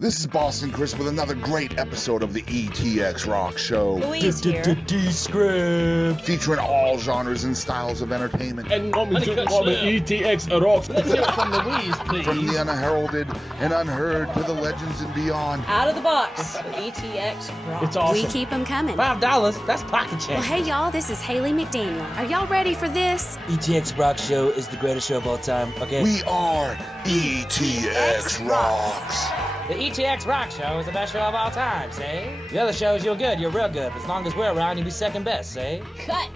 This is Boston Chris with another great episode of the ETX ROCKS Show. Louise here. D Scribs. Featuring all genres and styles of entertainment. And coming to the ETX ROCKS. Let's hear it from Louise, please. From the unheralded and unheard to the legends and beyond. Out of the box, ETX ROCKS. It's awesome. We keep them coming. $5, that's pocket change. Well, hey, y'all, this is Haley McDaniel. Are y'all ready for this? ETX ROCKS Show is the greatest show of all time, okay? We are ETX ROCKS. The ETX ROCKS Show is the best show of all time, say? The other shows, you're good, you're real good. As long as we're around, you'll be second best, say? Cut.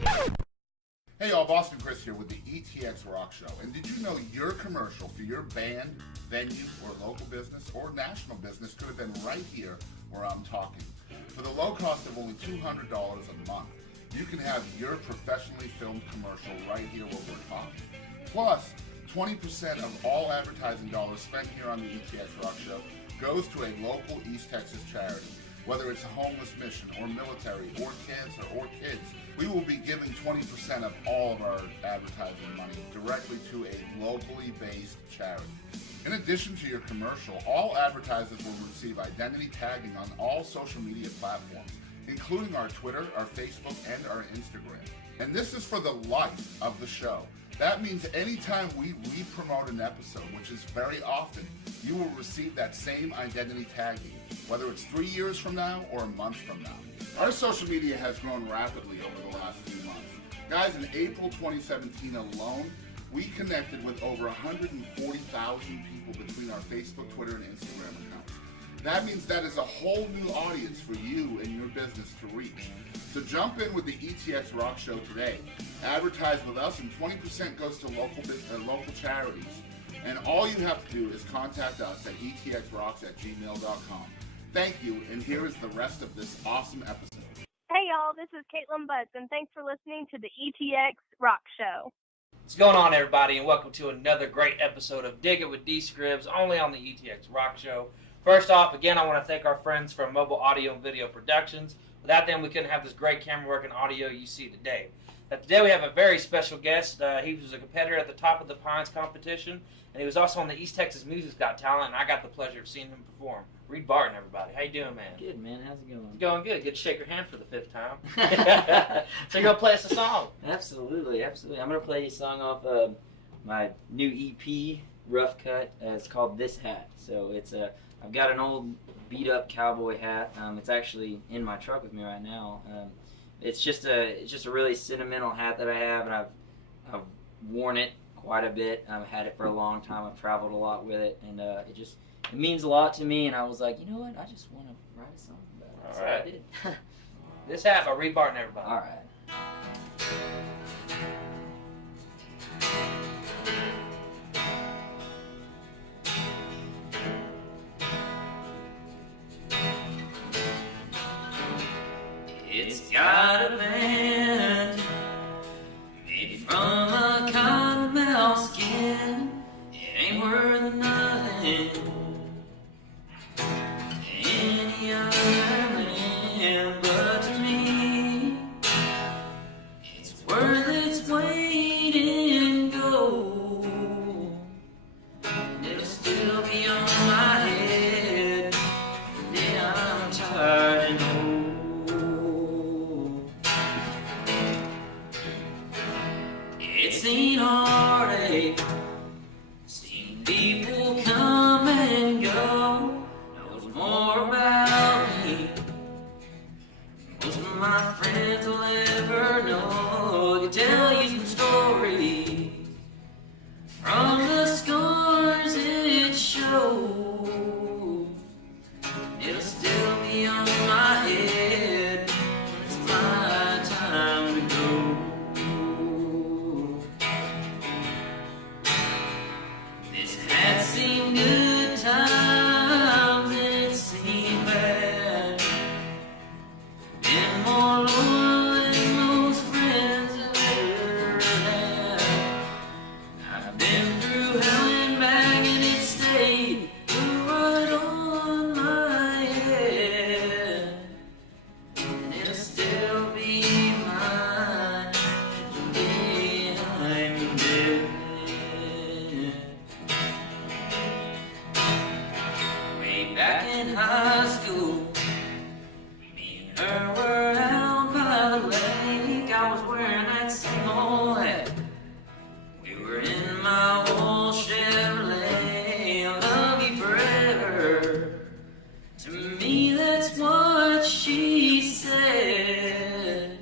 Hey y'all, Boston Chris here with the ETX ROCKS Show. And did you know your commercial for your band, venue, or local business, or national business could have been right here where I'm talking? For the low cost of only $200 a month, you can have your professionally filmed commercial right here where we're talking. Plus, 20% of all advertising dollars spent here on the ETX ROCKS Show goes to a local East Texas charity. Whether it's a homeless mission, or military, or cancer, or kids, we will be giving 20% of all of our advertising money directly to a locally based charity. In addition to your commercial, all advertisers will receive identity tagging on all social media platforms, including our Twitter, our Facebook, and our Instagram. And this is for the life of the show. That means anytime we re-promote an episode, which is very often, you will receive that same identity tagging, whether it's 3 years from now or a month from now. Our social media has grown rapidly over the last few months. Guys, in April 2017 alone, we connected with over 140,000 people between our Facebook, Twitter, and Instagram accounts. That means that is a whole new audience for you and your business to reach. So jump in with the ETX ROCKS Show today. Advertise with us, and 20% goes to local charities. And all you have to do is contact us at etxrocks@gmail.com. Thank you, and here is the rest of this awesome episode. Hey y'all, this is Caitlin Butts, and thanks for listening to the ETX ROCKS Show. What's going on, everybody, and welcome to another great episode of Dig It with D Scribs, only on the ETX ROCKS Show. First off, again, I want to thank our friends from Mobile Audio and Video Productions. Without them, we couldn't have this great camera work and audio you see today. Now, today we have a very special guest. He was a competitor at the Top of the Pines competition, and he was also on the East Texas Music's Got Talent, and I got the pleasure of seeing him perform. Reed Barton, everybody. How you doing, man? Good, man. How's it going? It's going good. Good to shake your hand for the 5th time. So you're going to play us a song? Absolutely, absolutely. I'm going to play you a song off of my new EP, Rough Cut. It's called This Hat. So it's I've got an old beat-up cowboy hat. It's actually in my truck with me right now. It's just a really sentimental hat that I have, and I've worn it quite a bit. I've had it for a long time. I've traveled a lot with it, and it means a lot to me. And I was like, you know what? I just want to write a song about it. All So right. I did. This hat by Reed Barton, everybody. All right. It's got a band made from a cottonmouth skin. It ain't worth nothing any other man, but to me, it's worth its weight in gold. in high school. Me and her were out by the lake. I was wearing that same old hat. We were in my old Chevrolet. I'll love you forever. To me, that's what she said.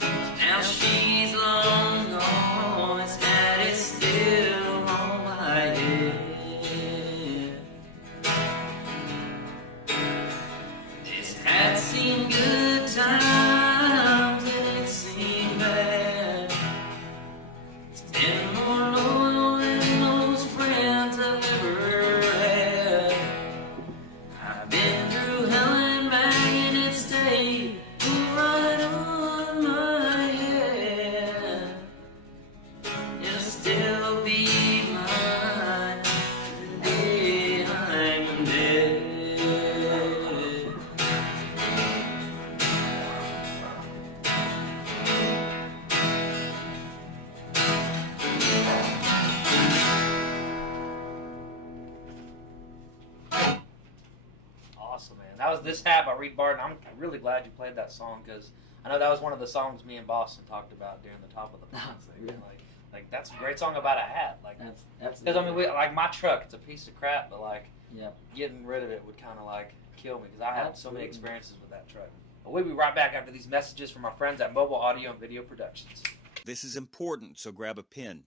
Now she's long gone. This hat is still on my head. This hat seen good times and it seemed bad. It's been more loyal than most friends I've ever had. I've been through hell and back and it stayed right on my head. It'll still be mine the day I'm dead. Awesome, man. That was This Hat by Reed Barton. I'm really glad you played that song because I know that was one of the songs me and Boston talked about during the top of the box. Really? Like that's a great song about a hat. Like, That's because I mean, like my truck, it's a piece of crap, but like yeah. getting rid of it would kind of like kill me because I had so many Absolutely. experiences with that truck. But we'll be right back after these messages from our friends at Mobile Audio and Video Productions. This is important, so grab a pen.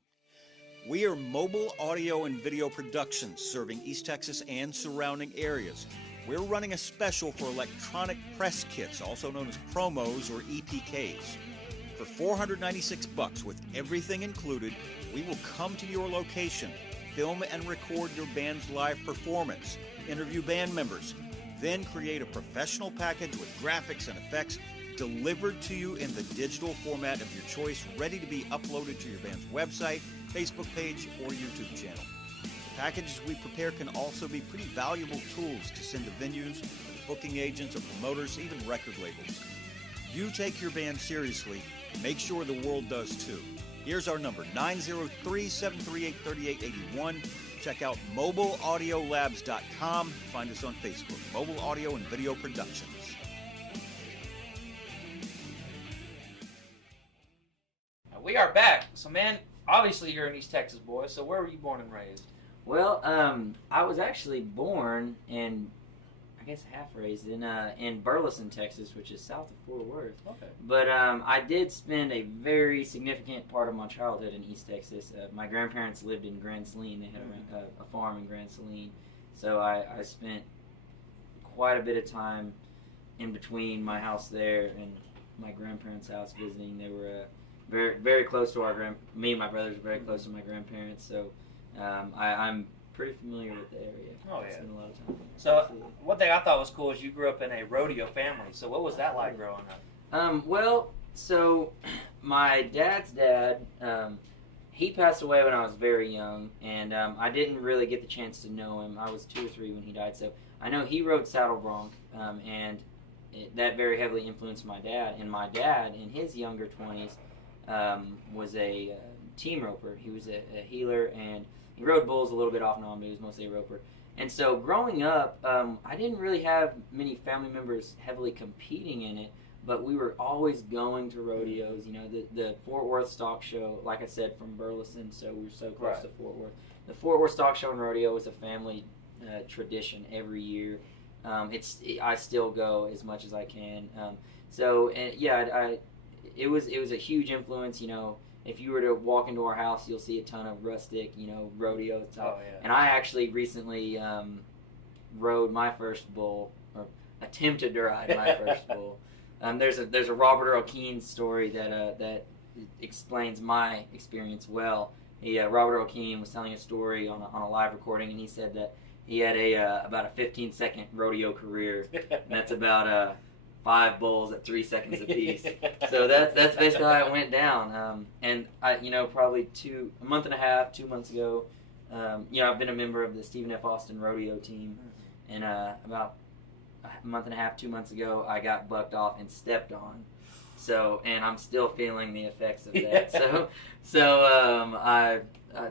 We are Mobile Audio and Video Productions, serving East Texas and surrounding areas. We're running a special for electronic press kits, also known as promos or EPKs. For $496 with everything included, we will come to your location, film and record your band's live performance, interview band members, then create a professional package with graphics and effects delivered to you in the digital format of your choice, ready to be uploaded to your band's website, Facebook page, or YouTube channel. The packages we prepare can also be pretty valuable tools to send to venues, booking agents, or promoters, even record labels. You take your band seriously, make sure the world does too. Here's our number, 903-738-3881. Check out mobileaudiolabs.com. Find us on Facebook, Mobile Audio and Video Productions. We are back. So, man, obviously you're an East Texas boy. So, where were you born and raised? Well, I was actually born and I guess half raised in Burleson, Texas, which is south of Fort Worth. Okay. But I did spend a very significant part of my childhood in East Texas. My grandparents lived in Grand Saline. They had a farm in Grand Saline. So I spent quite a bit of time in between my house there and my grandparents' house visiting. They were very, very close to me and my brothers were very close to my grandparents. So I'm pretty familiar with the area. Oh, I yeah. spent a lot of time there. So, Absolutely. one thing I thought was cool is you grew up in a rodeo family. So, what was that like growing up? Well, so my dad's dad, he passed away when I was very young, and I didn't really get the chance to know him. I was 2 or 3 when he died, so I know he rode saddle bronc, and that very heavily influenced my dad. And my dad, in his younger 20s, was a team roper. He was a healer, and he rode bulls a little bit off and on, but he was mostly a roper. And so growing up, I didn't really have many family members heavily competing in it, but we were always going to rodeos. You know, the Fort Worth Stock Show, like I said, from Burleson, so we were so close to Fort Worth. The Fort Worth Stock Show and Rodeo was a family tradition every year. I still go as much as I can. It was a huge influence. You know, if you were to walk into our house, you'll see a ton of rustic, rodeo stuff. Oh, yeah. And I actually recently rode my first bull, or attempted to ride my first bull. There's a Robert Earl Keen story that explains my experience well. Robert Earl Keen was telling a story on a live recording, and he said that he had about a 15-second rodeo career. And that's about 5 bulls at 3 seconds apiece. So that's basically how it went down. And I, probably 2 months ago, I've been a member of the Stephen F. Austin rodeo team, and about a month and a half, 2 months ago, I got bucked off and stepped on So, and I'm still feeling the effects of that. Yeah. So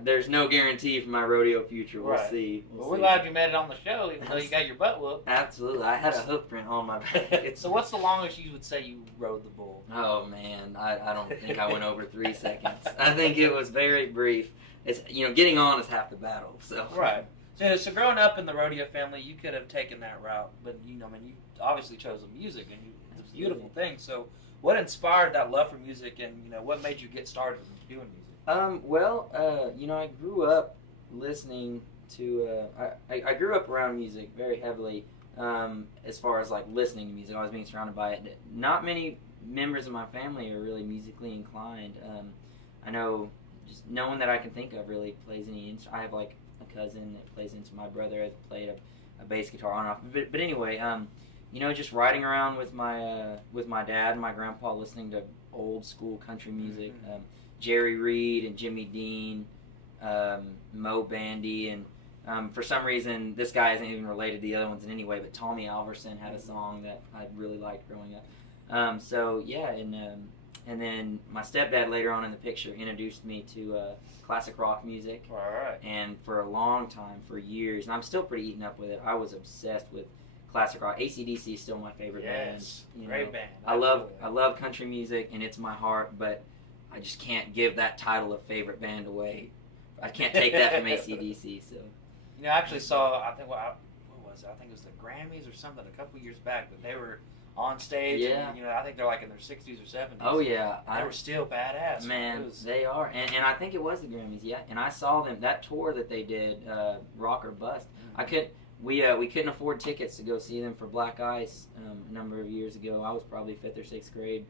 there's no guarantee for my rodeo future. We'll Right. see. Well, we're glad you made it on the show, even though you got your butt whooped. Absolutely. I had a hoof print on my back. So what's the longest you would say you rode the bull? Oh man, I don't think I went over 3 seconds. I think it was very brief. It's getting on is half the battle. So Right. So growing up in the rodeo family, you could have taken that route, but you obviously chose the music, and it's a beautiful thing. So what inspired that love for music, and what made you get started in doing music? I grew up listening to. I grew up around music very heavily. As far as like listening to music, I was being surrounded by it. Not many members of my family are really musically inclined. I know just no one that I can think of really plays any instrument. I have like a cousin that plays instrument. My brother has played a bass guitar on and off. But anyway, just riding around with my dad and my grandpa, listening to old school country music, Jerry Reed and Jimmy Dean, Mo Bandy, and for some reason this guy isn't even related to the other ones in any way. But Tommy Alverson had a song that I really liked growing up. And then my stepdad later on in the picture introduced me to classic rock music. All right. And for a long time, for years, and I'm still pretty eaten up with it, I was obsessed with classic rock. AC/DC is still my favorite band. Great band. I love country music, and it's my heart, but I just can't give that title of favorite band away. I can't take that from AC/DC. So. I actually saw, I think, what was it? I think it was the Grammys or something a couple years back, but they were on stage. Yeah. And, I think they're like in their 60s or 70s. Oh, yeah. They were still badass. Man, they are. And I think it was the Grammys, yeah. And I saw them, that tour that they did, Rock or Bust. We couldn't afford tickets to go see them for Black Ice a number of years ago. I was probably 5th or 6th grade.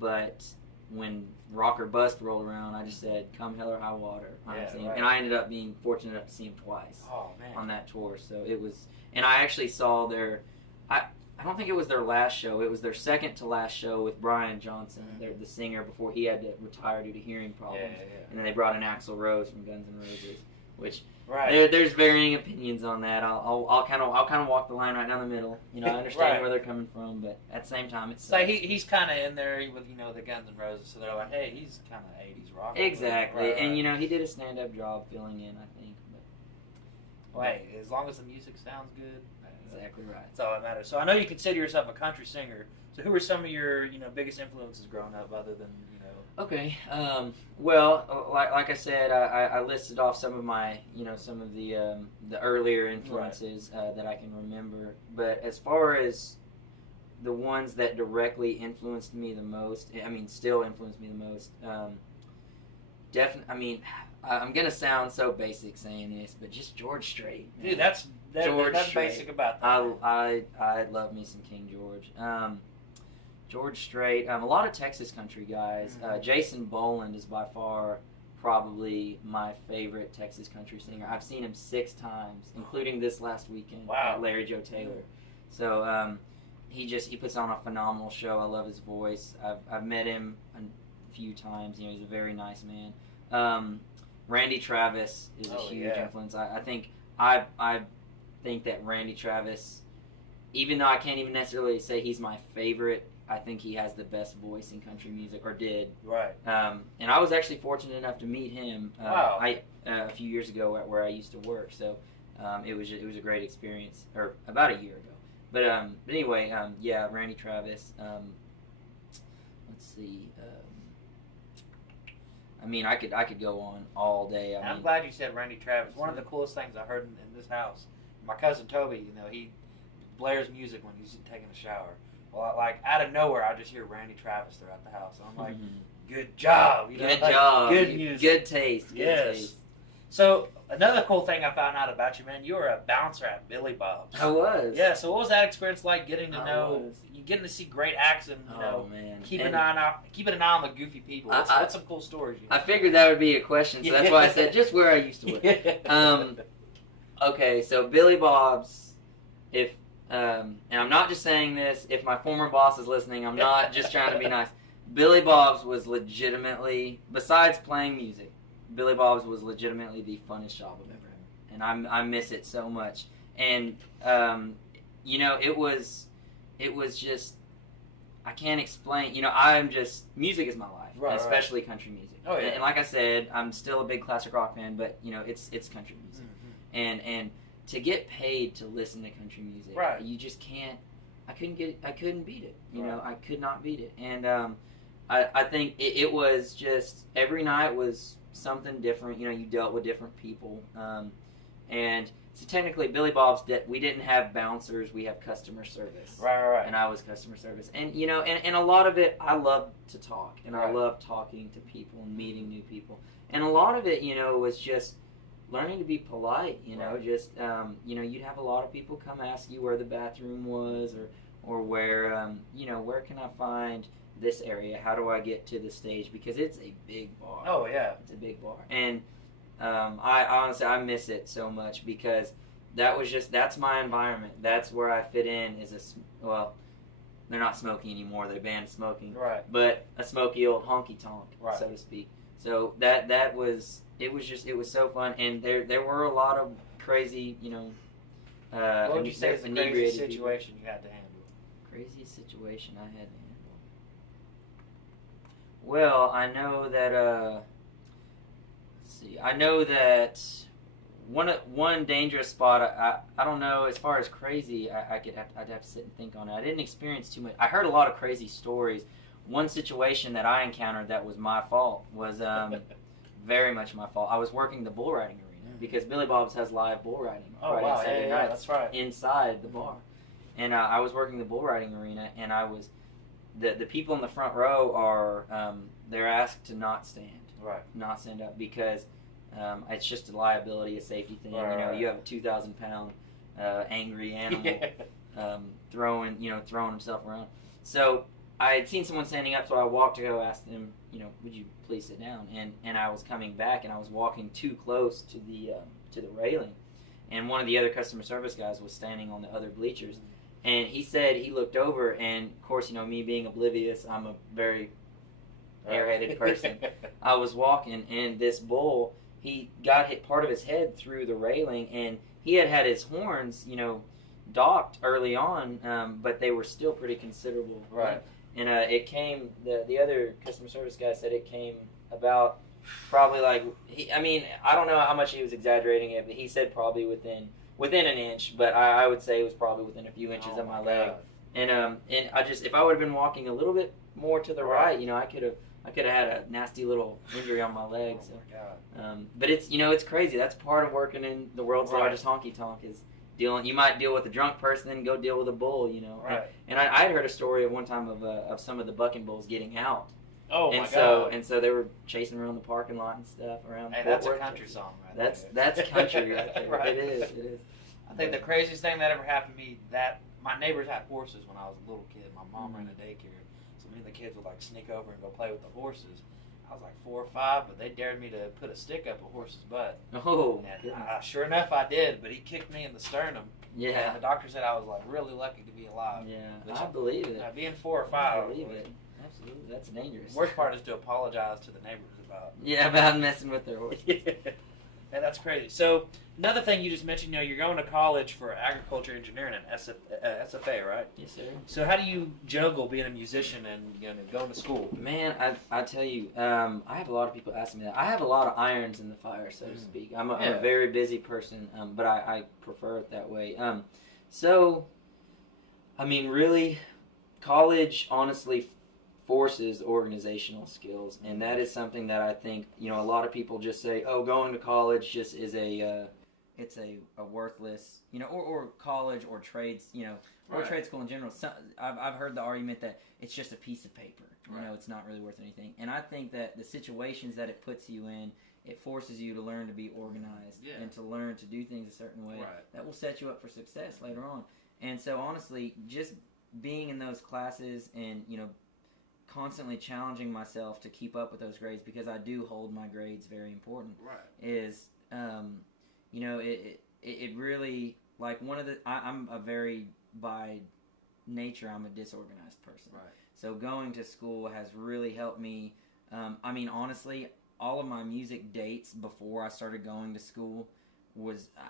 But when Rock or Bust rolled around, I just said, come hell or high water. Right. And I ended up being fortunate enough to see them twice on that tour. So it was, and I actually saw I don't think it was their last show. It was their second to last show with Brian Johnson, the singer, before he had to retire due to hearing problems. Yeah. And then they brought in Axl Rose from Guns N' Roses, which there's varying opinions on that. I'll kind of walk the line right down the middle. I understand where they're coming from, but at the same time, it's so he's kind of in there with the Guns N' Roses, so they're like, hey, he's kind of 80s rock. Exactly, and he did a stand-up job filling in, I think. But hey, as long as the music sounds good. Exactly right. That's all that matters. So I know you consider yourself a country singer. So who are some of your biggest influences growing up, other than Okay. Well, like I said, I listed off some of my some of the earlier influences that I can remember. But as far as the ones that directly influenced me the most, still influence me the most. Definitely. I'm gonna sound so basic saying this, but just George Strait. Man. Dude, that's Strait. basic about that. I love me some King George. George Strait. A lot of Texas country guys. Jason Boland is by far probably my favorite Texas country singer. I've seen him 6 times, including this last weekend at Larry Joe Taylor. So he puts on a phenomenal show. I love his voice. I've met him a few times. He's a very nice man. Randy Travis is a huge influence. I think that Randy Travis, even though I can't even necessarily say he's my favorite, I think he has the best voice in country music, or did. Right. And I was actually fortunate enough to meet him a few years ago where I used to work. So it was a great experience, or about a year ago. But anyway, Randy Travis. Let's see. I could go on all day. I'm glad you said Randy Travis. One of the coolest things I heard in this house, my cousin Toby, he blares music when he's taking a shower. Well, like out of nowhere, I just hear Randy Travis throughout the house. And I'm like, good job. Good job. Good music. Good taste. Good taste. So another cool thing I found out about you, man, you were a bouncer at Billy Bob's. I was. Yeah. So what was that experience like? Getting to see great acts and keeping an eye on the goofy people. What's some cool stories? I figured that would be a question, so that's why I said just where I used to work. Okay, so Billy Bob's, and I'm not just saying this, if my former boss is listening, I'm not just trying to be nice. Billy Bob's was legitimately, besides playing music, Billy Bob's was legitimately the funnest job I've ever had. And I miss it so much. And, it was just, I can't explain. You know, I'm just music is my life, Right, especially country music. Oh, yeah. And like I said, I'm still a big classic rock fan, but you know, it's country music, and to get paid to listen to country music, Right. you just can't. I couldn't beat it. You know, I could not beat it, and I think it was just every night was something different. You know, you dealt with different people, and so technically, Billy Bob's we didn't have bouncers. We have customer service. Right. And I was customer service, and you know, and a lot of it, I love to talk, and I love talking to people and meeting new people, and a lot of it, you know, was just learning to be polite. You know, just you know, you'd have a lot of people come ask you where the bathroom was, or where you know, where can I find this area? How do I get to the stage? Because it's a big bar. Oh yeah, it's a big bar, and I honestly I miss it so much because that's my environment. That's where I fit in. Well, they're not smoking anymore. They banned smoking. Right. But a smoky old honky tonk, so to speak. So it was so fun, and there were a lot of crazy, you know. What would you say is the craziest situation you had to handle? Craziest situation I had to handle. Well, I know that. I know that one dangerous spot. I don't know as far as crazy. I'd have to sit and think on it. I didn't experience too much. I heard a lot of crazy stories. One situation that I encountered that was my fault was very much my fault. I was working the bull riding arena because Billy Bob's has live bull riding Friday and Saturday nights that's right. inside the bar, and I was working the bull riding arena, and I was the people in the front row are they're asked to not stand. Right. Not stand up because it's just a liability, a safety thing. Right, you know, right. you have a 2,000-pound angry animal throwing himself around. So I had seen someone standing up, so I walked to go ask them, you know, would you please sit down? And I was coming back, and I was walking too close to the railing, and one of the other customer service guys was standing on the other bleachers, and he said he looked over, and of course, you know, me being oblivious, I'm a very airheaded person. I was walking, and this bull, he got hit part of his head through the railing, and he had his horns, you know, docked early on, but they were still pretty considerable. Right. And it came, the other customer service guy said it came about probably like, I don't know how much he was exaggerating it, but he said probably within an inch, but I would say it was probably within a few inches of my leg. And I just, if I would have been walking a little bit more to the right, you know, I could have had a nasty little injury on my leg. So. But it's, you know, it's crazy. That's part of working in the world's largest honky tonk is you might deal with a drunk person and go deal with a bull, you know. Right. And I'd heard a story of one time of some of the bucking bulls getting out. Oh and my God. God. And so they were chasing around the parking lot and stuff around. Hey, Fort that's Worth. a country song, right? That's country right there. Right. It is. I think the craziest thing that ever happened to me, that my neighbors had horses when I was a little kid. My mom ran a daycare, so me and the kids would like sneak over and go play with the horses. I was like 4 or 5, but they dared me to put a stick up a horse's butt. Oh, and sure enough, I did. But he kicked me in the sternum. Yeah. And the doctor said I was like really lucky to be alive. Yeah, Which I believe it. Being 4 or 5, I believe it. Absolutely, that's dangerous. Worst part is to apologize to the neighbors about. Yeah, about messing with their horses. Yeah, that's crazy. So another thing you just mentioned, you know, you're going to college for agriculture engineering and SFA, right? Yes, sir. So how do you juggle being a musician and, you know, going to school? Man, I tell you, I have a lot of people asking me that. I have a lot of irons in the fire, so to speak. I'm a very busy person, but I prefer it that way. So, I mean, really, college honestly forces organizational skills, and that is something that I think, you know, a lot of people just say, oh, going to college just is it's a worthless, you know, or college or trades, you know, or trade school in general. I've heard the argument that it's just a piece of paper, you know, it's not really worth anything. And I think that the situations that it puts you in, it forces you to learn to be organized and to learn to do things a certain way that will set you up for success later on. And so honestly, just being in those classes and, you know, constantly challenging myself to keep up with those grades, because I do hold my grades very important, is, you know, it really, like I'm a very, by nature, I'm a disorganized person. So going to school has really helped me. I mean, honestly, all of my music dates before I started going to school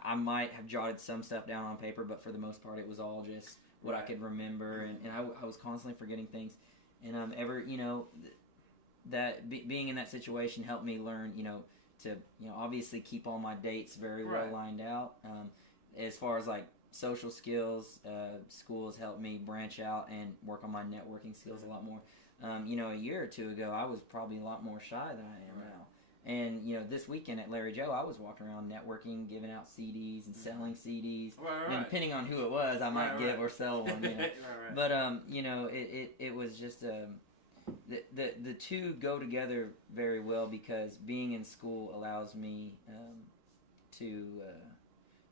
I might have jotted some stuff down on paper, but for the most part it was all just what I could remember, and I was constantly forgetting things. And being in that situation helped me learn, to obviously keep all my dates very well lined out. As far as like social skills, school has helped me branch out and work on my networking skills a lot more. A year or two ago, I was probably a lot more shy than I am now. And, this weekend at Larry Joe, I was walking around networking, giving out CDs and selling CDs. And depending on who it was, I might give or sell one, But, it was just, the two go together very well because being in school allows me to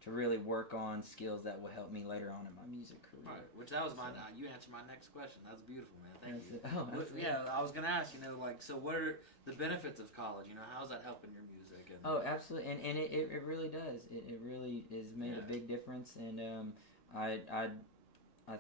really work on skills that will help me later on in my music career. Right, which that was you answered my next question. That's beautiful, man. Thank you. Oh, yeah, I was going to ask, so what are the benefits of college? How's that helping your music? Oh, absolutely, and it really does. It really has made a big difference, and I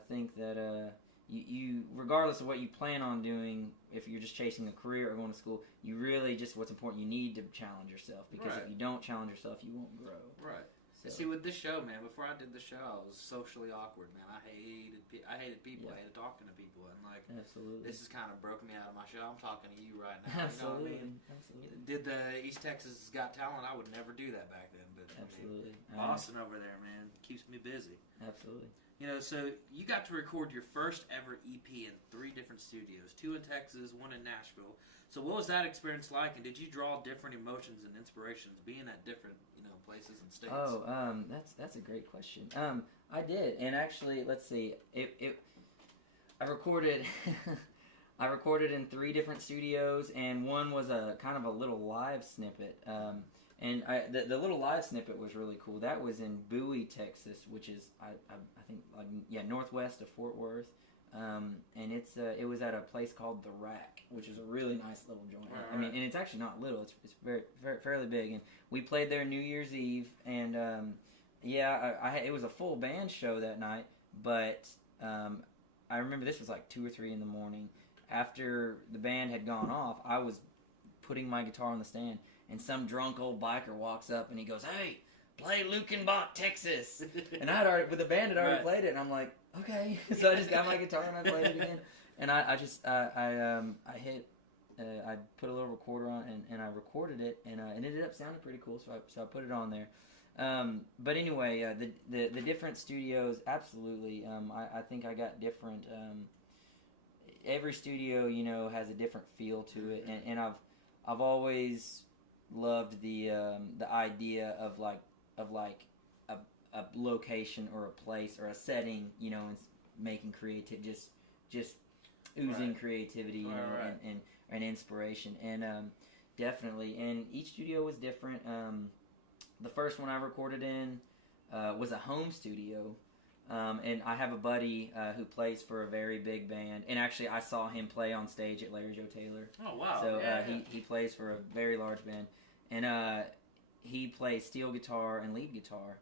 think that you regardless of what you plan on doing, if you're just chasing a career or going to school, you really just what's important. You need to challenge yourself because if you don't challenge yourself, you won't grow. Right. See, with this show, man, before I did the show, I was socially awkward, man. I hated people. I hated talking to people. And, absolutely. This has kind of broken me out of my show. I'm talking to you right now. Absolutely. You know what I mean? Absolutely. Did the East Texas Got Talent, I would never do that back then. But absolutely. Boston over there, man, keeps me busy. Absolutely. So you got to record your first ever EP in 3 different studios, 2 in Texas, 1 in Nashville. So what was that experience like, and did you draw different emotions and inspirations being at different, places and states? Oh, that's a great question. I did, and actually, let's see, I recorded I recorded in 3 different studios, and one was a kind of a little live snippet. And the little live snippet was really cool. That was in Bowie, Texas, which is I think northwest of Fort Worth. And it was at a place called The Rack, which is a really nice little joint. I mean, and it's actually not little; it's very fairly big. And we played there New Year's Eve, and it was a full band show that night. But I remember this was like 2 or 3 in the morning. After the band had gone off, I was putting my guitar on the stand. And some drunk old biker walks up and he goes, "Hey, play Lukenbach, Texas." And the band had already played it, and I'm like, okay. So I just got my guitar and I played it again. And I put a little recorder on and I recorded it, and it ended up sounding pretty cool. So I put it on there. But anyway, the different studios, absolutely. I think I got different. Every studio, has a different feel to it, and I've always loved the idea of a location or a place or a setting, and making just oozing creativity, and inspiration, and definitely. And each studio was different. The first one I recorded in was a home studio. And I have a buddy who plays for a very big band, and actually I saw him play on stage at Larry Joe Taylor. Oh wow! So he plays for a very large band, and he plays steel guitar and lead guitar,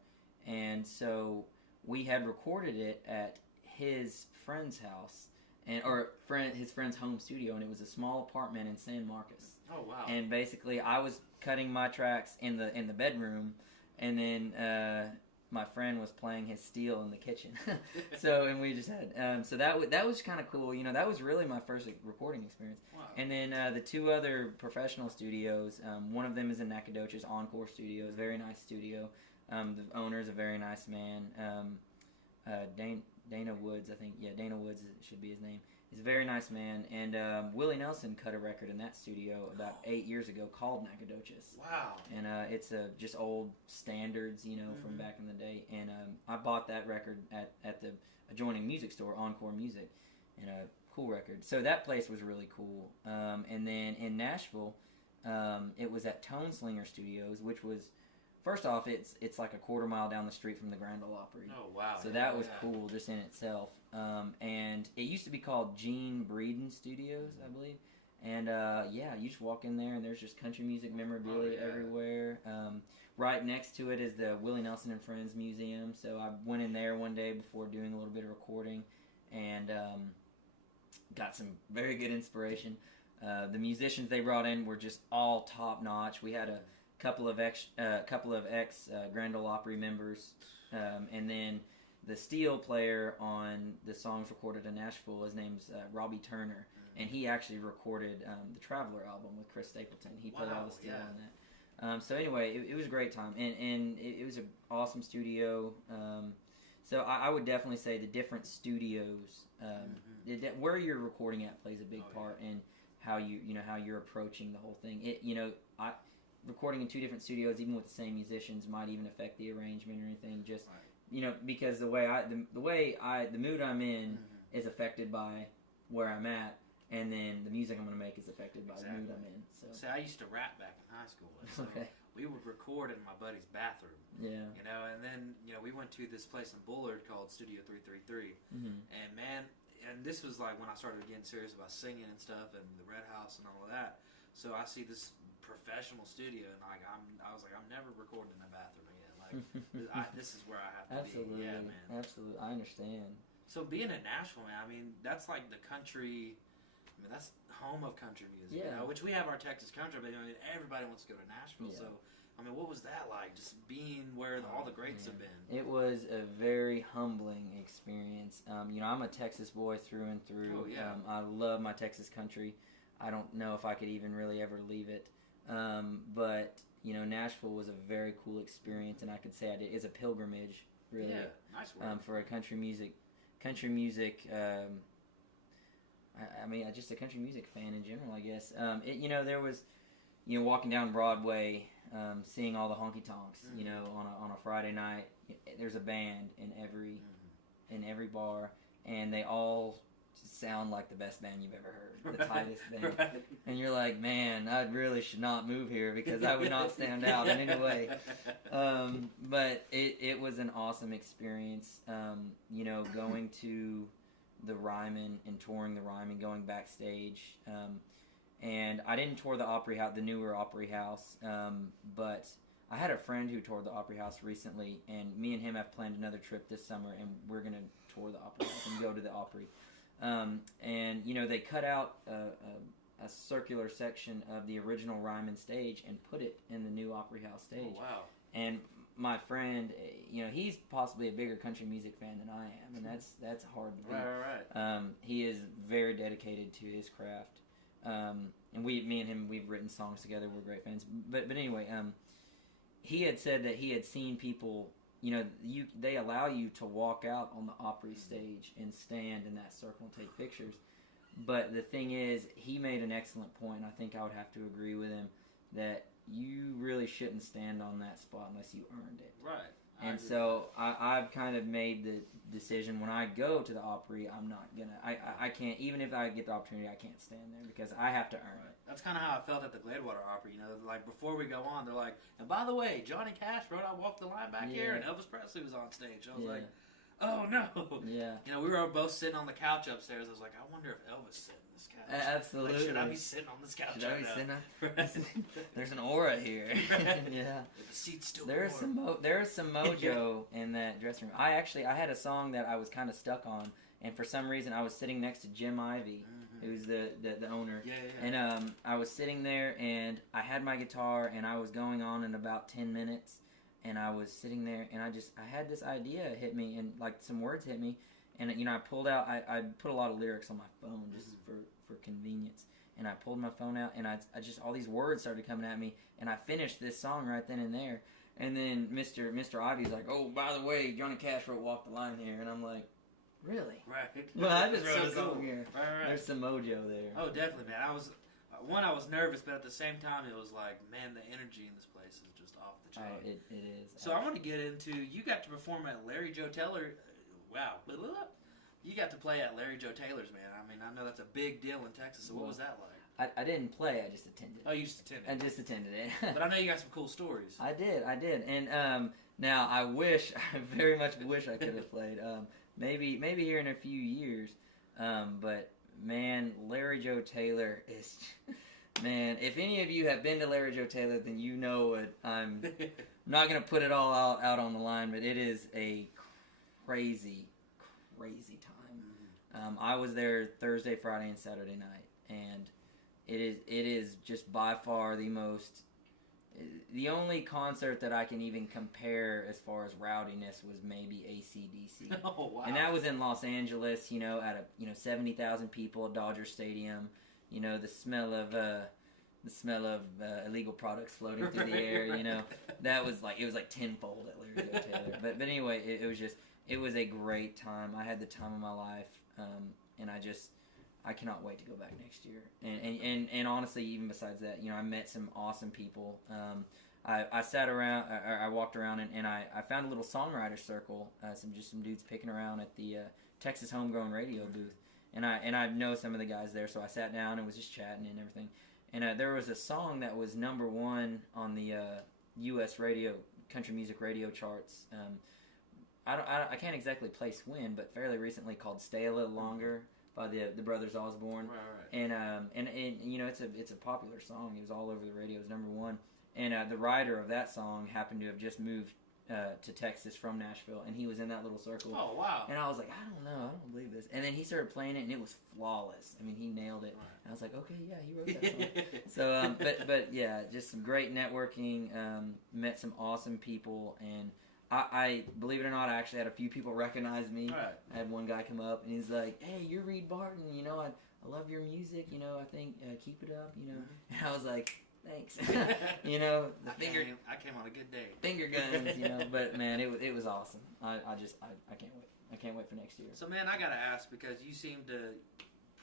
and so we had recorded it at his friend's house, his friend's home studio, and it was a small apartment in San Marcos. Oh wow! And basically I was cutting my tracks in the bedroom, and then my friend was playing his steel in the kitchen. And we just had, so that was kind of cool. That was really my first recording experience. Wow. And then the 2 other professional studios, one of them is in Nacogdoches, Encore Studios, very nice studio. The owner is a very nice man. Dana Woods, I think. Yeah, Dana Woods should be his name. He's a very nice man. And Willie Nelson cut a record in that studio about 8 years ago called Nacogdoches. Wow. And it's just old standards, from back in the day. And I bought that record at the adjoining music store, Encore Music, and a cool record. So that place was really cool. And then in Nashville, it was at Tone Slinger Studios, which was... First off, it's like a quarter mile down the street from the Grand Ole Opry. Oh, wow. So that was cool just in itself. And it used to be called Gene Breeden Studios, I believe. And, you just walk in there, and there's just country music memorabilia everywhere. Right next to it is the Willie Nelson and Friends Museum. So I went in there one day before doing a little bit of recording and got some very good inspiration. The musicians they brought in were just all top-notch. We had a couple of ex Grand Ole Opry members, and then the steel player on the songs recorded in Nashville, his name's Robbie Turner, and he actually recorded the Traveler album with Chris Stapleton. He played all the steel on that. So anyway, it was a great time, and it was an awesome studio. So I would definitely say the different studios, where you're recording at, plays a big part in how how you're approaching the whole thing. Recording in 2 different studios, even with the same musicians, might even affect the arrangement or anything. Just because the mood I'm in is affected by where I'm at, and then the music I'm going to make is affected by the mood I'm in. So, see, I used to rap back in high school. So we would record in my buddy's bathroom. Yeah. And then we went to this place in Bullard called Studio 333, and man. And this was like when I started getting serious about singing and stuff, and the Red House and all of that. So I see this professional studio, and I was like, I'm never recording in a bathroom again. Like, this is where I have to absolutely, be. Yeah, man. Absolutely, I understand. So being in Nashville, man, I mean, that's like the country. I mean, that's home of country music, which we have our Texas country, but everybody wants to go to Nashville. Yeah. So, I mean, what was that like, just being where all the greats have been? It was a very humbling experience. I'm a Texas boy through and through. Oh, yeah. I love my Texas country. I don't know if I could even really ever leave it. But, Nashville was a very cool experience, and I could say it's a pilgrimage, really. Yeah, nice work. For a country music, just a country music fan in general, I guess. There was, walking down Broadway, seeing all the honky tonks, on a Friday night. There's a band in every bar, and they all sound like the best band you've ever heard, the tightest band. Right. And you're like, man, I really should not move here because I would not stand out in any way. But it was an awesome experience, going to the Ryman and touring the Ryman, going backstage. And I didn't tour the Opry House, the newer Opry House, but I had a friend who toured the Opry House recently, and me and him have planned another trip this summer, and we're going to tour the Opry House and go to the Opry. And, they cut out a circular section of the original Ryman stage and put it in the new Opry House stage. Oh, wow. And my friend, he's possibly a bigger country music fan than I am, and that's hard to do. Right. He is very dedicated to his craft. And me and him, we've written songs together. We're great fans. But anyway, he had said that he had seen people. They allow you to walk out on the Opry stage and stand in that circle and take pictures. But the thing is, he made an excellent point. I think I would have to agree with him that you really shouldn't stand on that spot unless you earned it. Right. And so I've kind of made the decision when I go to the Opry, I'm not going to, I can't, even if I get the opportunity, I can't stand there because I have to earn it. That's kind of how I felt at the Gladewater Opry, like before we go on, they're like, and by the way, Johnny Cash wrote I Walk the Line back here, and Elvis Presley was on stage. I was like, oh no. Yeah. We were both sitting on the couch upstairs. I was like, I wonder if Elvis sat in this couch. Absolutely. Like, should I be sitting on this couch right now? There's an aura here. Yeah. The seat's still There's some mojo in that dressing room. I had a song that I was kind of stuck on, and for some reason I was sitting next to Jim Ivey, who's the owner. Yeah. And I was sitting there, and I had my guitar, and I was going on in about 10 minutes. And I was sitting there, and I had this idea hit me, and like some words hit me, and I pulled out. I put a lot of lyrics on my phone just for convenience, and I pulled my phone out, and I just all these words started coming at me, and I finished this song right then and there. And then Mr. Ivy's like, "Oh, by the way, Johnny Cash wrote Walk the Line here," and I'm like, "Really?" Right. Well, I just wrote a song cool. here. Right. There's some mojo there. Oh, definitely, man. I was nervous, but at the same time, it was like, man, the energy in this place is just off the chain. Oh, it is. So I want to get into, you got to perform at Larry Joe Taylor. Wow. You got to play at Larry Joe Taylor's, man. I mean, I know that's a big deal in Texas, so what was that like? I didn't play, I just attended. Oh, you just attended? I just attended it. But I know you got some cool stories. I did. And now I very much wish I could have played. Maybe here in a few years. But man, Larry Joe Taylor is, man, if any of you have been to Larry Joe Taylor, then you know what I'm not going to put it all out on the line, but it is a crazy time. I was there Thursday, Friday, and Saturday night, and it is just by far the most The only concert that I can even compare as far as rowdiness was maybe AC/DC. Oh, wow. And that was in Los Angeles, at a 70,000 people at Dodger Stadium. The smell of illegal products floating through the air. That was it was like tenfold at Larry Joe Taylor. But anyway, it was a great time. I had the time of my life, and I cannot wait to go back next year. And honestly, even besides that, I met some awesome people. I sat around, I walked around, and I found a little songwriter circle, some dudes picking around at the Texas Homegrown Radio booth. And I know some of the guys there, so I sat down and was just chatting and everything. And there was a song that was #1 on the U.S. radio, country music radio charts. I can't exactly place when, but fairly recently, called "Stay a Little Longer" by the Brothers Osborne. Right. And it's a popular song. It was all over the radio. It was #1. And the writer of that song happened to have just moved to Texas from Nashville, and he was in that little circle. Oh, wow. And I was like, I don't believe this. And then he started playing it, and it was flawless. I mean, he nailed it. Right. And I was like, okay, yeah, he wrote that song. So, but yeah, just some great networking. Met some awesome people, and I believe it or not, I actually had a few people recognize me. Right. I had one guy come up, and he's like, hey, you're Reed Barton. I love your music. I think keep it up. And I was like, thanks. I came on a good day. Finger guns, but man, it was awesome. I can't wait. I can't wait for next year. So man, I gotta ask, because you seem to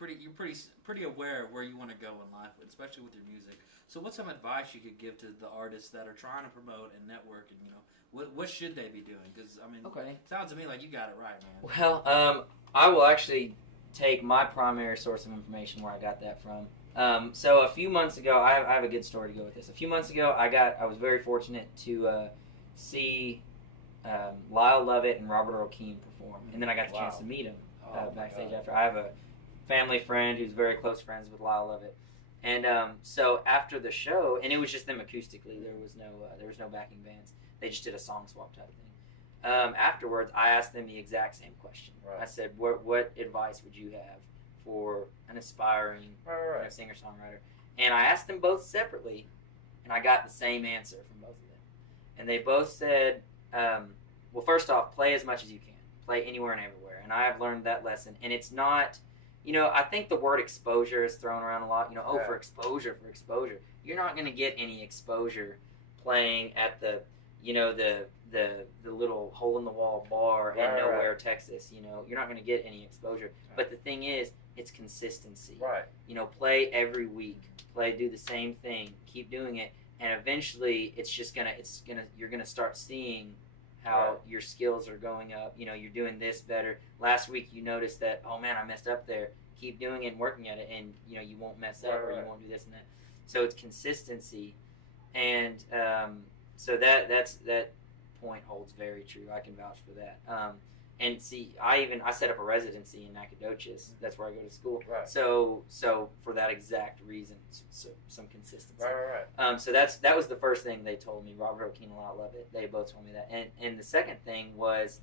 you're pretty aware of where you want to go in life, especially with your music. So what's some advice you could give to the artists that are trying to promote and network, and what should they be doing? Because I mean, okay, sounds to me like you got it right, man. Well, I will actually take my primary source of information where I got that from. So a few months ago, I have a good story to go with this. A few months ago, I was very fortunate to see Lyle Lovett and Robert Earl Keen perform, and then I got the chance to meet him backstage after. I have a family friend who's very close friends with Lyle Lovett, and so after the show, and it was just them acoustically. There was no backing bands. They just did a song swap type thing. Afterwards, I asked them the exact same question. Right. I said, "What advice would you have for an aspiring singer-songwriter?" And I asked them both separately, and I got the same answer from both of them. And they both said, well, first off, play as much as you can. Play anywhere and everywhere. And I have learned that lesson. And it's not, I think the word exposure is thrown around a lot. For exposure. You're not going to get any exposure playing at the little hole-in-the-wall bar in nowhere, Texas. You're not going to get any exposure. Right. But the thing is, it's consistency. Right. Play every week. Do the same thing. Keep doing it, and eventually, you're gonna start seeing how your skills are going up. You're doing this better. Last week, you noticed that, oh man, I messed up there. Keep doing it and working at it, and you won't mess up or you won't do this and that. So it's consistency, and so that point holds very true. I can vouch for that. And see, I set up a residency in Nacogdoches. That's where I go to school. Right. So for that exact reason, so some consistency. Right. So that was the first thing they told me. Robert O'Keen and Lyle Lovett, they both told me that. And the second thing was,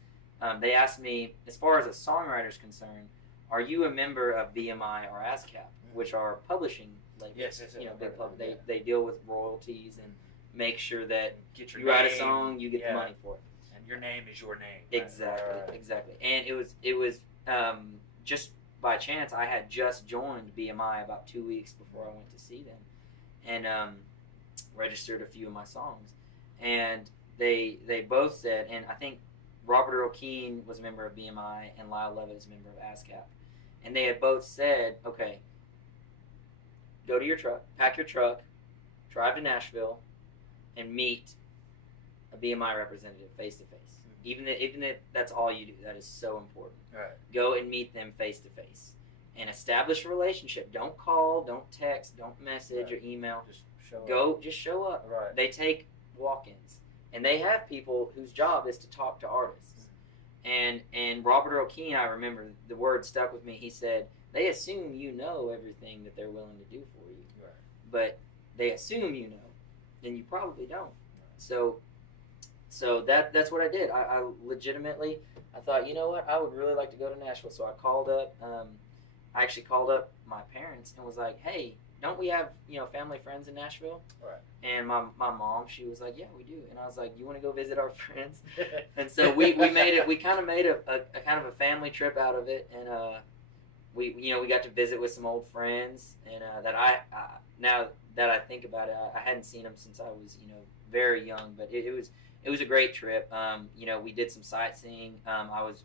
they asked me, as far as a songwriter's concerned, are you a member of BMI or ASCAP, which are publishing labels? Yes. They deal with royalties and make sure that you write a song, you get the money for it. Your name is your name. Exactly. And it was just by chance. I had just joined BMI about 2 weeks before I went to see them, and registered a few of my songs. And they both said, and I think Robert Earl Keen was a member of BMI and Lyle Lovett is a member of ASCAP, and they had both said, okay, go to your truck, pack your truck, drive to Nashville, and meet a BMI representative face to face. Even if that's all you do, that is so important. Right. Go and meet them face to face, and establish a relationship. Don't call, don't text, don't message or email. Just show up. Right. They take walk-ins, and they have people whose job is to talk to artists. And Robert Earl Keen, I remember the word stuck with me. He said, they assume you know everything that they're willing to do for you, but they assume you know, and you probably don't. So that's what I did. I legitimately, I thought, you know what, I would really like to go to Nashville. So I called up, I actually called up my parents and was like, hey, don't we have, family friends in Nashville? Right. And my mom, she was like, yeah, we do. And I was like, you want to go visit our friends? And so we kind of made a kind of a family trip out of it. And we got to visit with some old friends. And now that I think about it, I hadn't seen them since I was, very young. But it was a great trip. We did some sightseeing. I was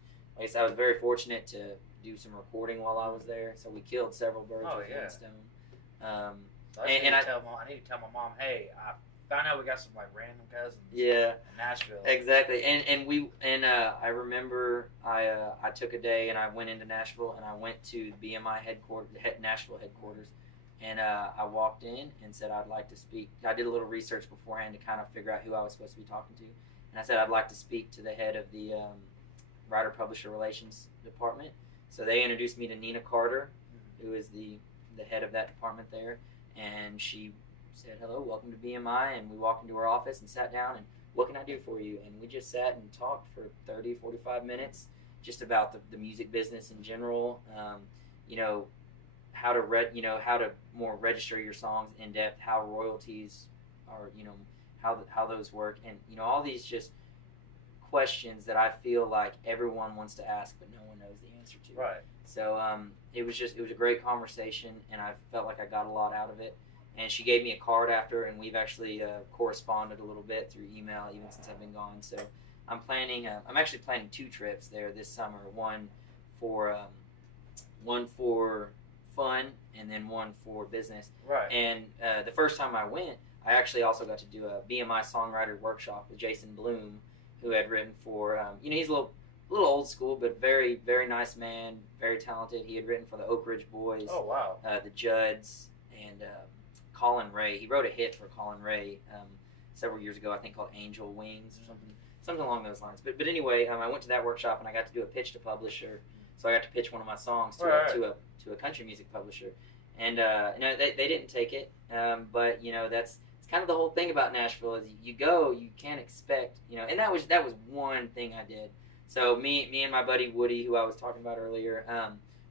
very fortunate to do some recording while I was there. So we killed several birds with one stone. So I need to tell my mom, hey, I found out we got some like random cousins. Yeah. In Nashville. Exactly. I remember I took a day and I went into Nashville and I went to BMI Nashville headquarters, and I walked in and said I'd like to speak. I did a little research beforehand to kind of figure out who I was supposed to be talking to, and I said I'd like to speak to the head of the writer-publisher relations department. So they introduced me to Nina Carter, who is the head of that department there, and she said, hello, welcome to BMI, and we walked into her office and sat down, and what can I do for you? And we just sat and talked for 30, 45 minutes just about the music business in general, how to more register your songs in depth, how royalties are, how those work, and, all these just questions that I feel like everyone wants to ask, but no one knows the answer to. Right. So it was a great conversation, and I felt like I got a lot out of it. And she gave me a card after, and we've actually corresponded a little bit through email even since I've been gone. So I'm actually planning 2 trips there this summer. One for fun, and then one for business. Right. And the first time I went, I actually also got to do a BMI songwriter workshop with Jason Bloom, who had written for he's a little old school, but very, very nice man, very talented. He had written for the Oak Ridge Boys. Oh, wow. The Judds, and Colin Ray. He wrote a hit for Colin Ray several years ago, I think called Angel Wings or something along those lines. But anyway, I went to that workshop and I got to do a pitch to publisher. So I got to pitch one of my songs to a country music publisher, and they didn't take it. But it's kind of the whole thing about Nashville is you go, you can't expect, and that was one thing I did. So me and my buddy Woody, who I was talking about earlier,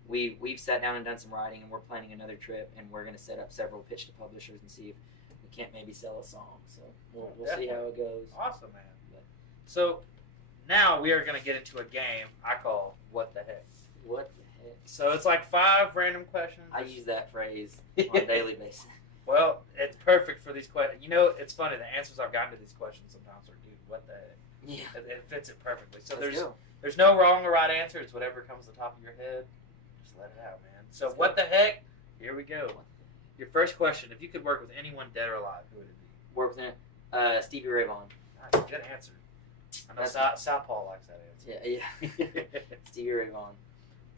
we've sat down and done some writing, and we're planning another trip, and we're going to set up several pitch to publishers and see if we can't maybe sell a song. So we'll see how it goes. Awesome, man. So now we are going to get into a game I call What the Heck. What the heck? So it's like 5 random questions. I use that phrase on a daily basis. Well, it's perfect for these questions. It's funny, the answers I've gotten to these questions sometimes are, dude, what the heck? Yeah. It fits it perfectly. So Let's go. there's no wrong or right answer. It's whatever comes to the top of your head. Just let it out, man. So what the heck? Here we go. Your first question, if you could work with anyone dead or alive, who would it be? Work with Stevie Ray Vaughan. Nice, good answer. I know Southpaw likes that answer. Yeah. Stevie Ray Vaughan.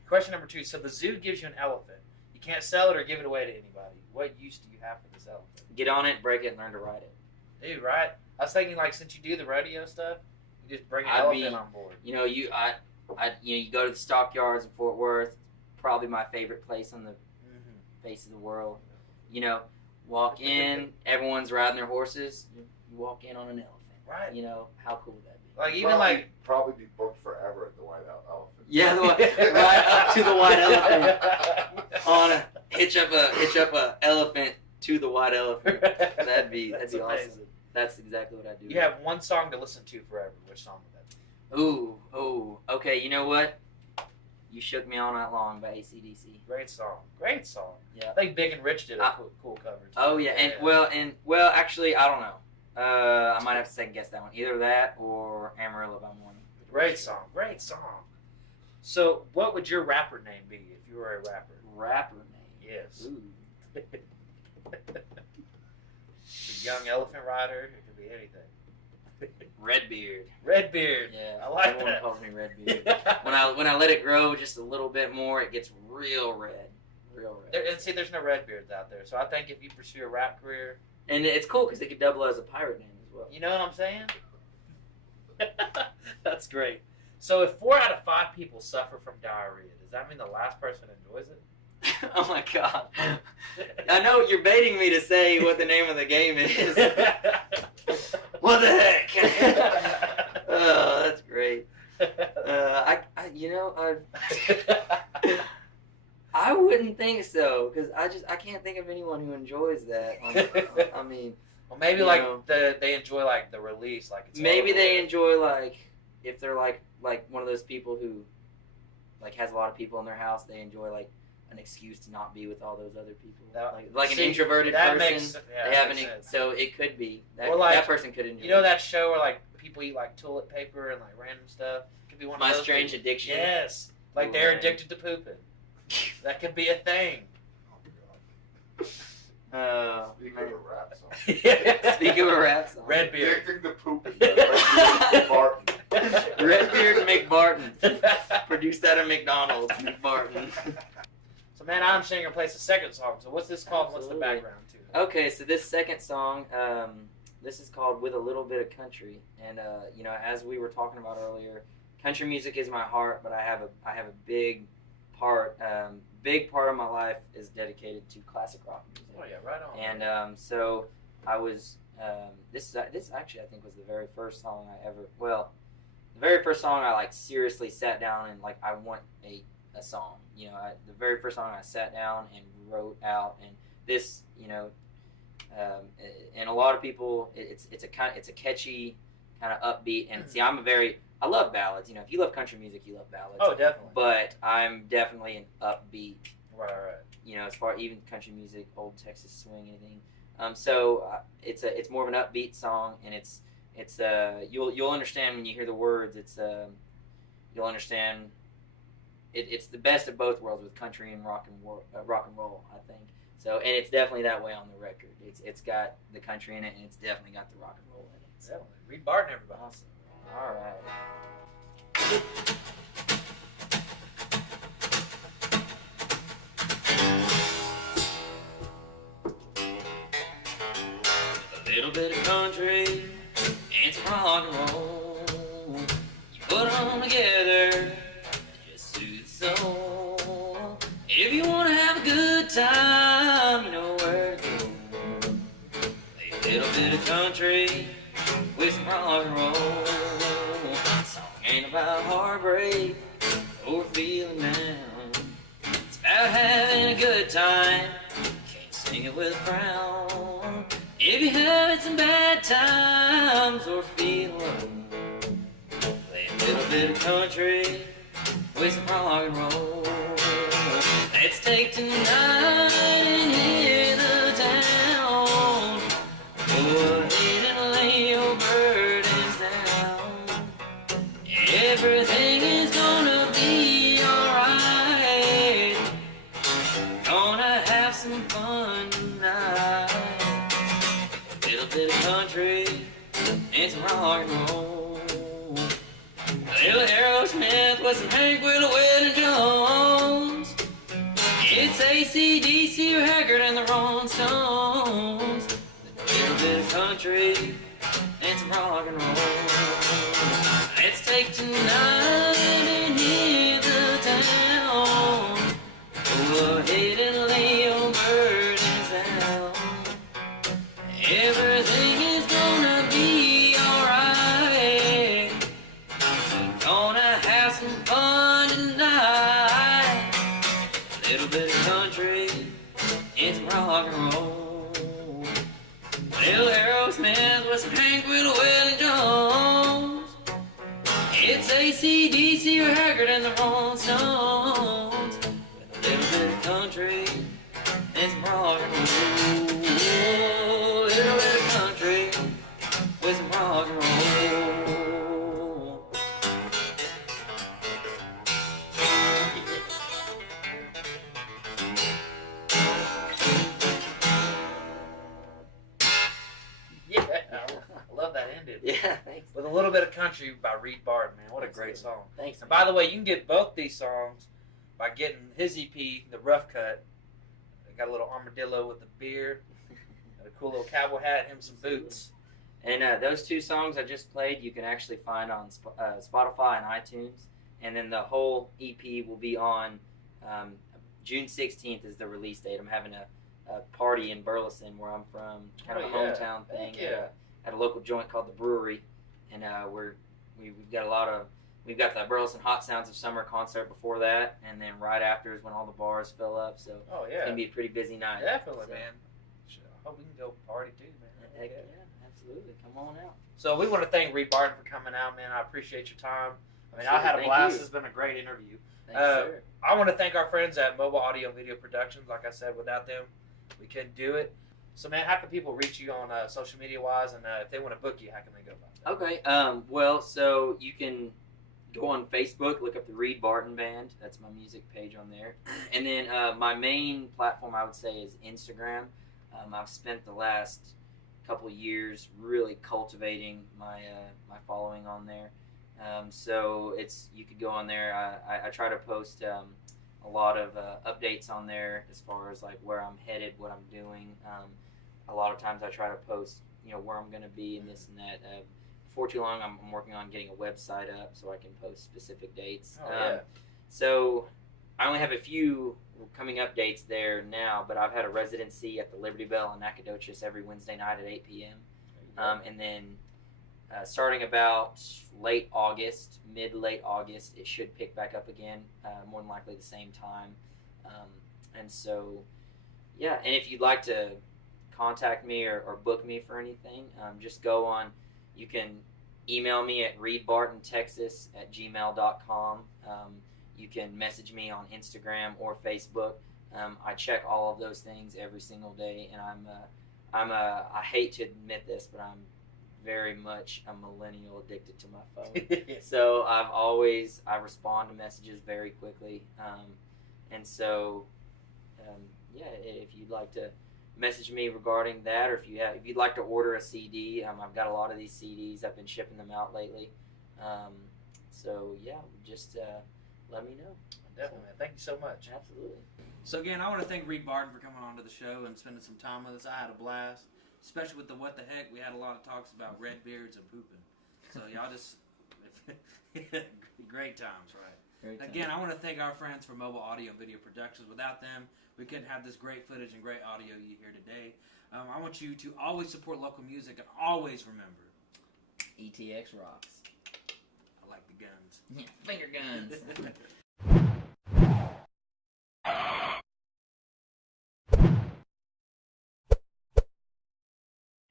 Question number 2. So the zoo gives you an elephant. You can't sell it or give it away to anybody. What use do you have for this elephant? Get on it, break it, and learn to ride it. Dude, right? I was thinking, like, since you do the rodeo stuff, you just bring an elephant on board. You go to the stockyards in Fort Worth. Probably my favorite place on the face of the world. Walk in, everyone's riding their horses. You walk in on an elephant. Right. How cool would that be? Like even probably be booked forever at the White Elephant. Yeah, right up to the White Elephant. Hitch up a elephant to the White Elephant. That'd be awesome. Amazing. That's exactly what I do. You have one song to listen to forever. Which song would that be? Ooh. Okay, you know what? You Shook Me All Night Long by AC/DC. Great song. Yeah. I think Big and Rich did a cool cover too. Oh yeah, actually, I don't know. I might have to second guess that one. Either that or Amarillo by Morning. Great song. So, what would your rapper name be if you were a rapper? Rapper name? Yes. Ooh. The Young Elephant Rider. It could be anything. Redbeard. Yeah, I like everyone that. calls me Redbeard. when I let it grow just a little bit more, it gets real red. There's no Redbeards out there, so I think if you pursue a rap career, and it's cool because it could double as a pirate name as well. You know what I'm saying? That's great. So if 4 out of 5 people suffer from diarrhea, does that mean the last person enjoys it? Oh my god! I know you're baiting me to say what the name of the game is. What the heck? Oh, that's great. I wouldn't think so, because I can't think of anyone who enjoys that. I mean, well, maybe like they enjoy like the release, like it's maybe they enjoy like if they're like one of those people who like has a lot of people in their house, they enjoy like an excuse to not be with all those other people, like an introverted person. They have so it could be that, that person could enjoy. You know that show where like people eat like toilet paper and like random stuff. Could be one My of those Strange people. Addiction. Yes, like Ooh, they're man. addicted to pooping. That could be a thing. Speaking of a rap song. Speaking of a rap song. Redbeard. Addicting to pooping. McBarton. Redbeard and McBarton. Produced out of McDonald's. McBarton. So man, I understand you're gonna play the second song. So what's this called? Absolutely. What's the background to it? Okay, so this second song, this is called "With a Little Bit of Country," and you know, as we were talking about earlier, country music is my heart, but I have a big part of my life is dedicated to classic rock music. Oh yeah, right on. And so I was this actually I think was the very first song the very first song I like seriously sat down and like I want a song. You know, the very first song I sat down and wrote out, and this, you know, and a lot of people, it's a catchy kind of upbeat, and see, I love ballads. You know, if you love country music, you love ballads. Oh, definitely. But I'm definitely an upbeat. Right. You know, as far even country music, old Texas swing, anything. So it's more of an upbeat song, and it's you'll understand when you hear the words. You'll understand. It's the best of both worlds with country and rock and roll, I think. So, and it's definitely that way on the record. It's got the country in it, and it's definitely got the rock and roll in it. So. Definitely. Reed Barton, everybody. Awesome. All right. A little bit of country and some rock and roll. You put them together, just soothe the soul. If you want to have a good time, you know where to go. A little bit of country with some rock and roll. Song ain't about heartbreak or feeling down. It's about having a good time. Can't sing it with a frown. If you're having some bad times or feeling low, play a little bit of country with some rock and roll. Let's take tonight and hit the town. Go ahead and lay your burdens down. Everything is gonna be alright. Gonna have some fun tonight. A little bit of country and some rock and roll. A little Aerosmith with some Hank Will and Jones. It's AC/DC or Haggard and the Rolling Stones. A little bit of country and some rock and roll. Let's take tonight and hit the town. Go ahead and lay your burdens down. Everything is gonna be alright. We're gonna have some fun tonight. A little bit of country and some rock and roll. Little Aerosmith with some Hank Will and Jones. It's AC/DC or Haggard and the Rolling Stones. With a little bit of country and some rock and roll. A little bit of country with some rock and roll. Yeah, I love that ending. Yeah, thanks. With a little bit of country by Reed Barton, man. What a great Absolutely. song. Thanks. And by the way, you can get both these songs by getting his EP, The Rough Cut. They got a little armadillo with the beer, got a cool little cowboy hat, him some boots. And those two songs I just played, you can actually find on Spotify and iTunes. And then the whole EP will be on June 16th is the release date. I'm having a party in Burleson, where I'm from, kind of a hometown thing, Heck yeah. at a local joint called The Brewery. And we've got a lot of we've got the Burleson Hot Sounds of Summer concert before that, and then right after is when all the bars fill up. So it's gonna be a pretty busy night. Definitely, so. man. I hope we can go party too, man. Heck yeah, absolutely. Come on out. So we want to thank Reed Barton for coming out, man. I appreciate your time. I mean, I had a blast. It's been a great interview. Thanks, sir. I want to thank our friends at Mobile Audio and Video Productions. Like I said, without them, we couldn't do it. So, man, how can people reach you on social media-wise, and if they want to book you, how can they go about that? Okay. Well, so you can go on Facebook, look up the Reed Barton Band. That's my music page on there. And then my main platform, I would say, is Instagram. I've spent the last couple of years really cultivating my following on there. So you could go on there. I try to post a lot of updates on there as far as like where I'm headed, what I'm doing. A lot of times I try to post, where I'm going to be and this and that. Before too long, I'm working on getting a website up so I can post specific dates. So I only have a few coming up dates there now, but I've had a residency at the Liberty Bell in Nacogdoches every Wednesday night at 8 p.m. And then starting about mid-late August, it should pick back up again, more than likely the same time. And so, yeah, and if you'd like to contact me or book me for anything, just go on. You can email me at reedbartontexas@gmail.com. You can message me on Instagram or Facebook. I check all of those things every single day, and I hate to admit this, but I'm very much a millennial addicted to my phone. So I respond to messages very quickly. And so, if you'd like to message me regarding that, or if you'd like to order a CD, I've got a lot of these CDs. I've been shipping them out lately. So yeah, just let me know. Definitely, man. Thank you so much. Absolutely. So again, I want to thank Reed Barton for coming on to the show and spending some time with us. I had a blast, especially with the What the Heck. We had a lot of talks about Redbeards and pooping. So y'all just great times, right? Again, I want to thank our friends for Mobile Audio and Video Productions. Without them, we couldn't have this great footage and great audio you hear today. I want you to always support local music and always remember, ETX rocks. I like the guns. Finger guns.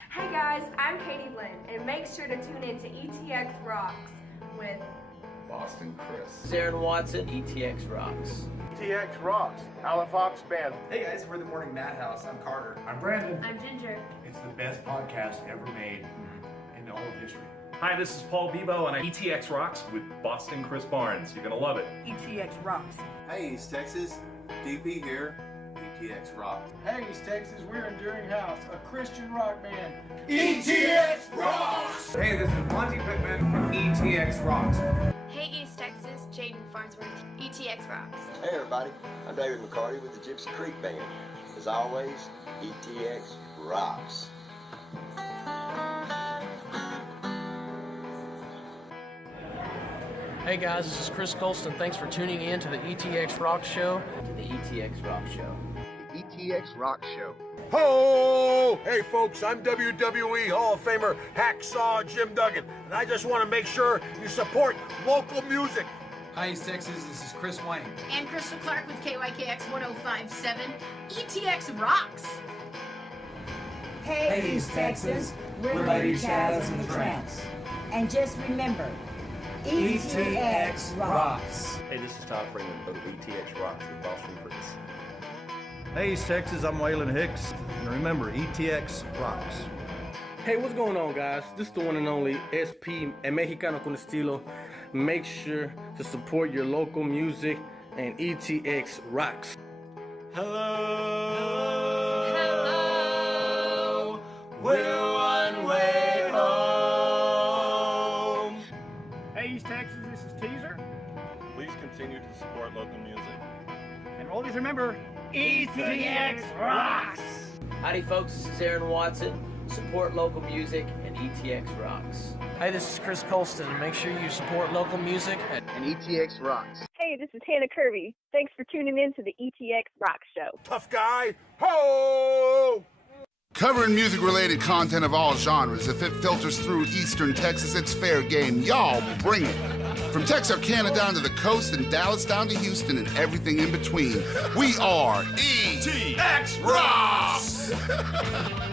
Hey guys, I'm Katie Lynn, and make sure to tune in to ETX Rocks with Boston Chris. Aaron Watson, ETX Rocks. ETX Rocks, Alan Fox Band. Hey guys, we're the Morning Madhouse. I'm Carter. I'm Brandon. I'm Ginger. It's the best podcast ever made in all of history. Hi, this is Paul Bebo, and ETX Rocks with Boston Chris Barnes. You're going to love it. ETX Rocks. Hey, East Texas. DP here. ETX Rocks. Hey, East Texas. We're Enduring House, a Christian rock band. ETX Rocks! Hey, this is Monty Pittman from ETX Rocks. Hey, East Texas. Jaden Farnsworth. ETX Rocks. Hey, everybody. I'm David McCarty with the Gypsy Creek Band. As always, ETX Rocks. Hey guys, this is Chris Colston. Thanks for tuning in to the ETX ROCKS Show. To the ETX ROCKS Show. The ETX ROCKS Show. Ho! Hey folks, I'm WWE Hall of Famer Hacksaw Jim Duggan, and I just want to make sure you support local music. Hi, East Texas. This is Chris Wayne. And Crystal Clark with KYKX 1057. ETX Rocks. Hey, East Texas. We're Lady Chaz and the Tramps. And just remember, ETX Rocks. Hey, this is Todd Freeman of ETX Rocks with Boston Chris. Hey, East Texas, I'm Waylon Hicks, and remember, ETX Rocks. Hey, what's going on, guys? This is the one and only SP and Mexicano con Estilo. Make sure to support your local music, and ETX Rocks. Hello, we're one way home. Hey, East Texas, this is Teaser. Please continue to support local music. And always remember, ETX Rocks! Howdy folks, this is Aaron Watson. Support local music and ETX Rocks. Hey, this is Chris Colston. Make sure you support local music and ETX Rocks. Hey, this is Hannah Kirby. Thanks for tuning in to the ETX ROCKS Show. Tough guy, ho! Covering music-related content of all genres. If it filters through Eastern Texas, it's fair game. Y'all bring it. From Texarkana down to the coast and Dallas down to Houston and everything in between, we are ETX ROCKS!